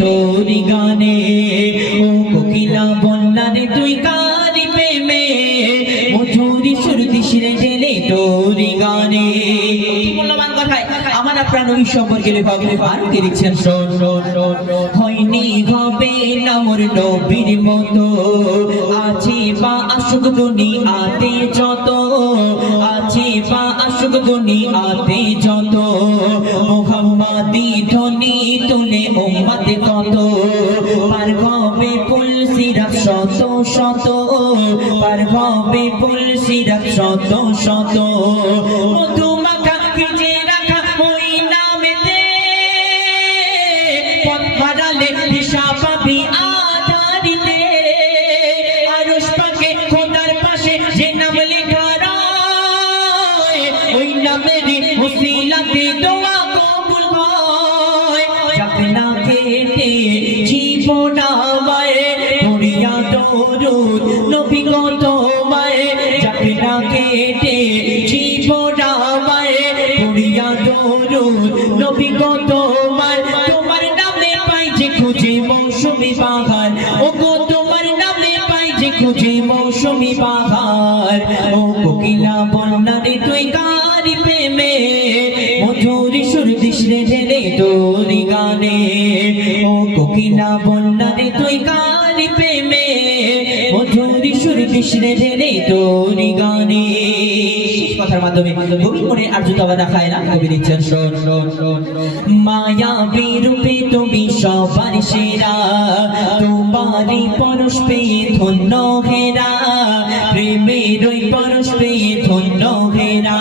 তোরি গানে ও কোকিলা বন্যারে তুই কারি প্রেমে মধুরি সুর দিশরে ঢেলে তোরি গানে। মূল্যবান কথায় আমার আপনার নবী সম্পর্কে লেখক আর কি লিখছেন শোন। হয়নি হবে না মোর নবীর মতো আছে বা আশুক দুনিয়াতে যত আছে বা আশুক দুনিয়াতে যত মুহাম্মাদি ধ্বনি তুলে উম্মতে কত পার হবে ফুল সিরাত শত শত পার হবে ফুল সিরাত শত শত মধু মাখা ভিজে রাখা ওই নামেতে পথ হারালে দিশা পাবি আধারিতে আরশ পাকে খোদার পাশে যে নাম লেখা রয় ওই নামের ওসিলাতে দোয়া কবুল হয়। যাক না কেটে জীবন আমায় পড়িয়া দরুদ নবী গো তোমায় যাক না কেটে জীবন আমায় পড়িয়া দরুদ নবী গো তোমায় তোমার নামে পাই যে খুঁজে মৌসুমি বাহার ও গো তোমার নামে পাই যে খুঁজে মৌসুমি বাহার ও কোকিলা বন্যারে তুই কারি প্রেমে মধুরি সুর দিশরে ঢেলে তোরি গানে ও কোকিলা বন্যারে তুই কারি প্রেমে মধুরি সুর দিশরে ঢেলে তোরি গানে। কথার মাধ্যমে কবি মনে আর্যতা দেখায় না কবি লিখছেন শোন। মায়াবী রূপে তুমি সবার সেরা তোমারই পরশ পেয়ে ধন্য হেরা প্রেমের ওই পরশ পেয়ে ধন্য হেরা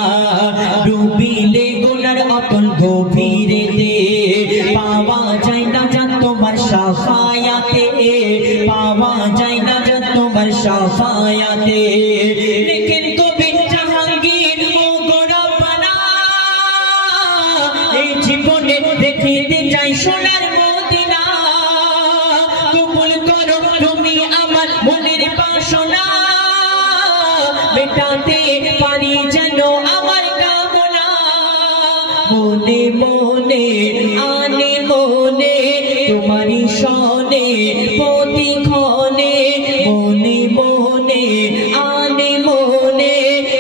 ডুবিলে গোনার অতল গভীরেতে পাওয়া যায় না জান তোমার সাফায়াতে পাওয়া যায় না জান তোমার সাফায়াতে লেখেন কবি জাহাঙ্গীর ও গোরাপানা এই জীবনে দেখিতে চাই সোনার মদিনা কবুল করো তুমি আমার মনের বাসনা মেটাতে পারি যেন আমার কামনা মনে মনে আনে মনে তোমারই সনে প্রতিক্ষণে মনে মনে আনে মনে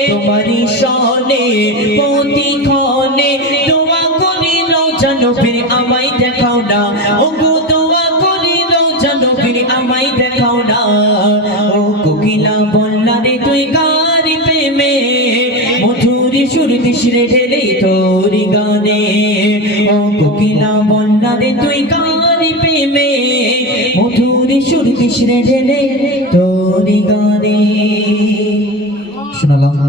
তোমারই সনে প্রতিক্ষণে দোয়া করি রোজা নবীর আমায় দেখাও না ও গো দোয়া করি রোজা নবীর আমায় দেখাও না ও কোকিলা বন্যারে তুই কারি প্রেমে মধুরি সুর দিশরে ঢেলে তোরি গানে ও কোকিলা বন্যারে তুই কারি প্রেমে মধুরি সুর দিশরে ঢেলে তোরি গানে। শোনালাম।